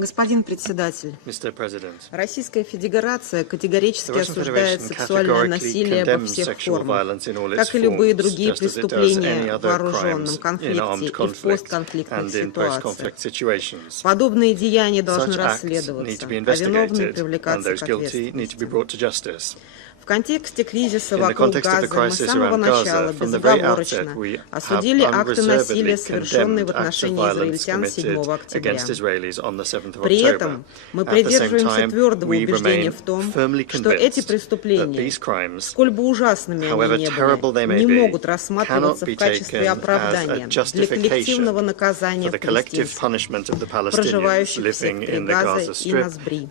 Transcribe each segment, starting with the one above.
Господин председатель, Российская Федерация категорически осуждает сексуальное насилие во всех формах, как и любые другие преступления в вооруженном конфликте и в постконфликтных ситуациях. Подобные деяния должны расследоваться, а виновные привлекаться к ответственности. В контексте кризиса вокруг Газы мы с самого начала безоговорочно осудили акты насилия, совершенные в отношении израильтян 7 октября. При этом мы придерживаемся твердого убеждения в том, что эти преступления, сколь бы ужасными они ни были, не могут рассматриваться в качестве оправдания для коллективного наказания палестинцев, проживающих в секторе Газа и Назбри,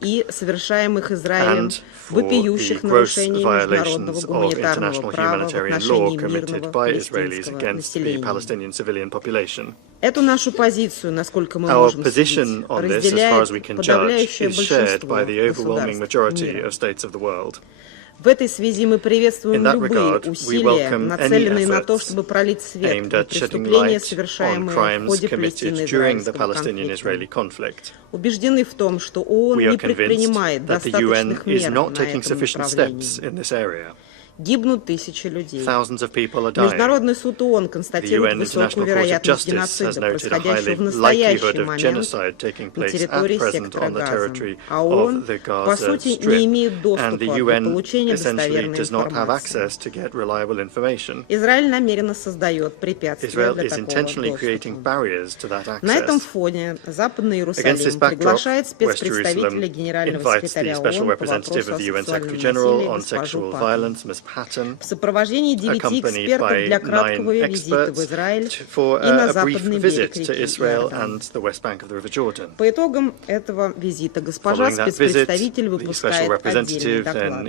и совершаемых Израилем вопиющих нарушений международного гуманитарного права в отношении мирного палестинского населения. Эту нашу позицию, насколько мы можем судить, разделяет подавляющее большинство государств. В этой связи мы приветствуем любые усилия, нацеленные на то, чтобы пролить свет на преступления, совершаемые в ходе палестино-израильского конфликта. Убеждены в том, что ООН не предпринимает достаточных мер на этом направлении. Гибнут тысячи людей. Международный суд ООН констатирует высокую вероятность геноцида, происходящего в настоящий момент на территории сектора Газа, а ООН, по сути, не имеет доступа для получения достоверной информации. Израиль намеренно создает препятствия для такого доступа. На этом фоне Западный Иерусалим приглашает спецпредставителя Генерального секретаря ООН по вопросу о сексуальном насилии госпожу Паттон в сопровождении 9 экспертов для краткого визита в Израиль и на западный берег реки Иордан. По итогам этого визита госпожа спецпредставитель выпускает отдельный доклад.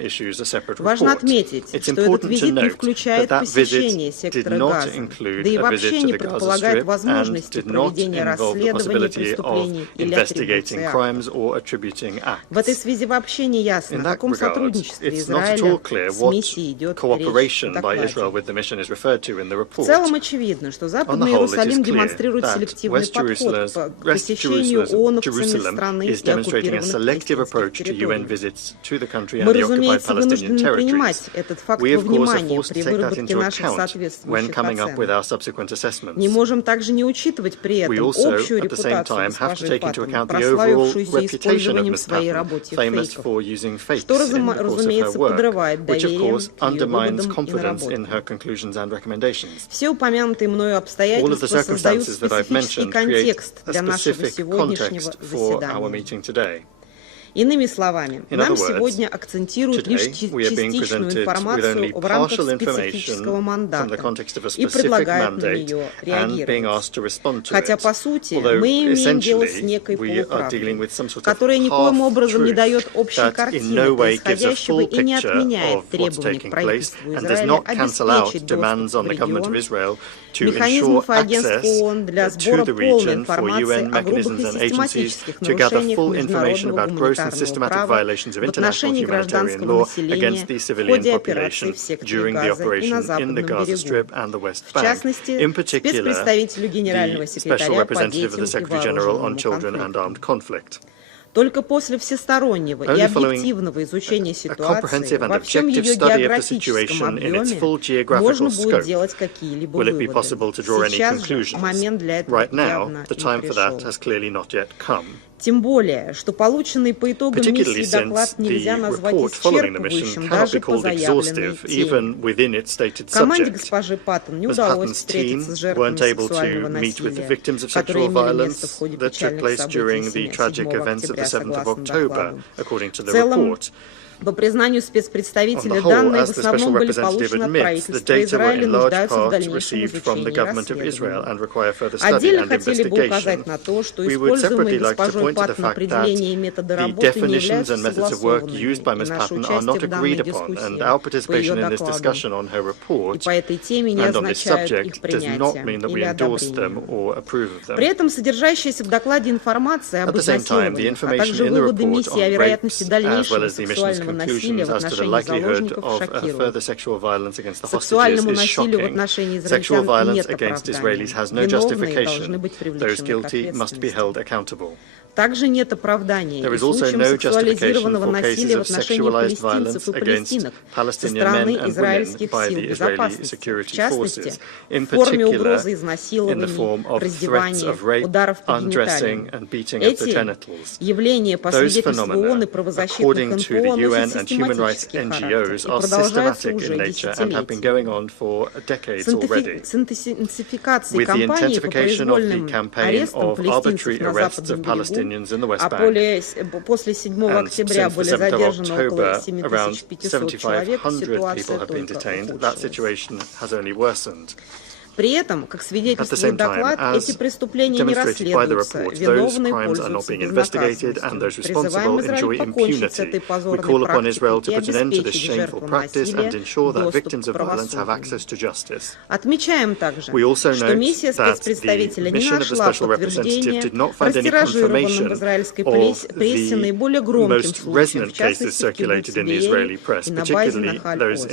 Важно отметить, что этот визит не включает посещение сектора Газа, да и вообще не предполагает возможности проведения расследования преступлений или атрибуции актов. В этой связи вообще не ясно, о каком сотрудничестве Израиля с миссией идет речь в докладе. В целом очевидно, что Западный Иерусалим демонстрирует селективный подход к посещению ООНовцами страны и оккупированных палестинских территорий. Мы, разумеется, вынуждены принимать этот факт во внимание при выработке наших соответствующих оценок. Не можем также не учитывать при этом общую репутацию госпожи Паттон, прославившуюся использованием в своей работе фейков, что, разумеется, подрывает доверие Все упомянутые мною обстоятельства создают специфический контекст для нашего сегодняшнего заседания. Иными словами, нам сегодня акцентируют лишь частичную информацию в рамках специфического мандата и предлагают на нее реагировать. Хотя, по сути, мы имеем дело с некой полуправдой, которая никоим образом не дает общей картины происходящего и не отменяет требования к правительству Израиля обеспечить доступ в регион, механизмов и агентств ООН для сбора полной информации о грубых и систематических нарушениях международного гуманитарного права в отношении гражданского населения в ходе операций в секторе Газа и на западном берегу. В частности, спецпредставителю Генерального секретаря по детям и вооруженному конфликту. Только после всестороннего и объективного изучения ситуации во всем ее географическом объеме можно будет делать какие-либо выводы. Сейчас же момент для этого явно не пришел. Тем более, что полученный по итогам миссии доклад нельзя назвать исчерпывающим даже по заявленной теме. Команде госпожи Паттон не удалось встретиться с жертвами сексуального насилия, которые имели место в ходе печальных событий 7 октября, согласно докладу. В целом, по признанию спецпредставителя, данные в основном были получены от правительства Израиля и нуждаются в дальнейшем изучении и расследовании. Отдельно хотели бы указать на то, что используемые госпожой Паттон определения и методы работы не являются согласованными, и наше участие в данной дискуссии по ее докладу и по этой теме не означает их принятие или одобрение. При этом содержащаяся в докладе информация об изнасиловании, а также выводы миссии о вероятности дальнейшего сексуального сексуального насилия в отношении заложников шокирует. Сексуальному насилию в отношении израильтян нет оправдания. Виновные должны быть привлечены к ответственности. Также нет оправдания и случаям сексуализированного насилия в отношении палестинцев и палестинок со стороны израильских сил безопасности, в частности, в форме угрозы изнасилований, раздеваний, ударов по гениталиям. Эти явления, по свидетельству ООН и правозащитных НПО, носят систематический характер и продолжаются уже десятилетия. С интенсификацией кампании по произвольным арестам палестинцев на Западном берегу, а после 7 октября были задержаны около 7500 человек, ситуация только ухудшилась. При этом, как свидетельствует доклад, эти преступления не расследуются, виновные пользуются безнаказанностью. Призываем Израиль покончить с этой позорной практикой и обеспечить жертвам насилия доступ к правосудию. Отмечаем также, что миссия спецпредставителя не нашла подтверждения растиражированным в израильской прессе наиболее громким случаям, в частности в кибуце Беэри и на базе Нахаль-Оз.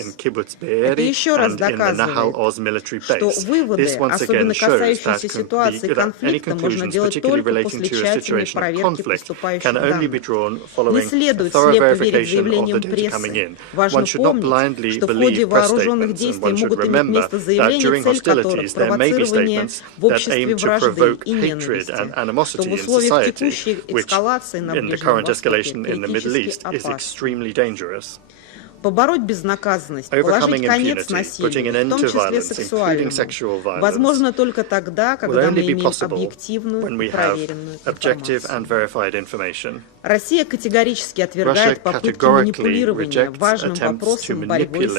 Это еще раз доказывает, что выводы, особенно касающиеся ситуации конфликта, можно делать только после тщательной проверки поступающих данных. Не следует слепо верить заявлениям прессы. Важно помнить, что в ходе вооруженных действий могут иметь место заявления, цель которых провоцирование в обществе вражды и ненависти, что в условиях текущей эскалации на Ближнем Востоке критически опасно. Побороть безнаказанность, положить конец насилию, в том числе сексуальному, возможно только тогда, когда мы имеем объективную, проверенную информацию. Россия категорически отвергает попытки манипулирования важным вопросом борьбы с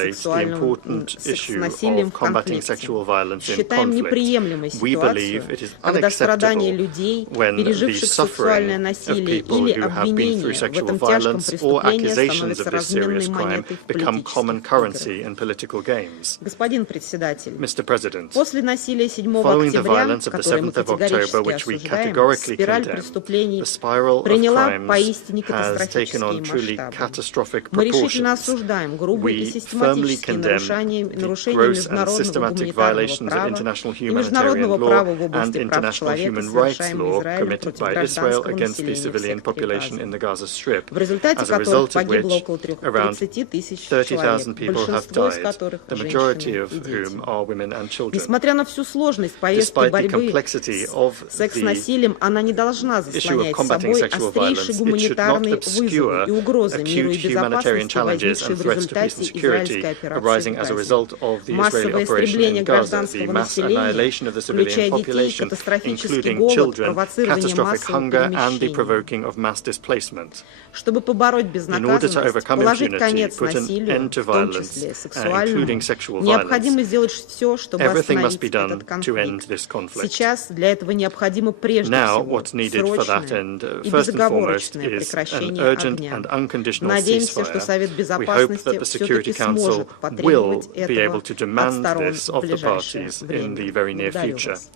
насилием в конфликте. Считаем неприемлемой ситуацию, когда страдания людей, переживших сексуальное насилие или обвинения в этом тяжком преступлении, становятся разменной монетой в политических играх. Господин председатель, после насилия 7 октября, которое мы категорически осуждаем, спираль преступлений приняла поистине катастрофические масштабы. Мы решительно осуждаем грубые и систематические нарушения международного гуманитарного права и международного права в области прав человека, совершаемые Израилем против гражданского населения в секторе Газа, в результате которых погибло около 30 тысяч человек, большинство из которых женщины и дети. Несмотря на всю сложность повестки борьбы с секс-насилием, она не должна заслонять собой острейший гуманитарный вызов и угрозы миру и безопасности, возникшие в результате израильской операции в Газе. Массовое истребление гражданского населения, включая детей, катастрофический голод, провоцирование массовых перемещений. Чтобы побороть безнаказанность, положить конец насилию, в том числе сексуальному, необходимо сделать все, чтобы остановить этот конфликт. Сейчас для этого необходимо прежде всего срочное и безоговорочное прекращение огня. Надеемся, что Совет Безопасности все-таки сможет потребовать этого от сторон в ближайшее время. Благодарю вас.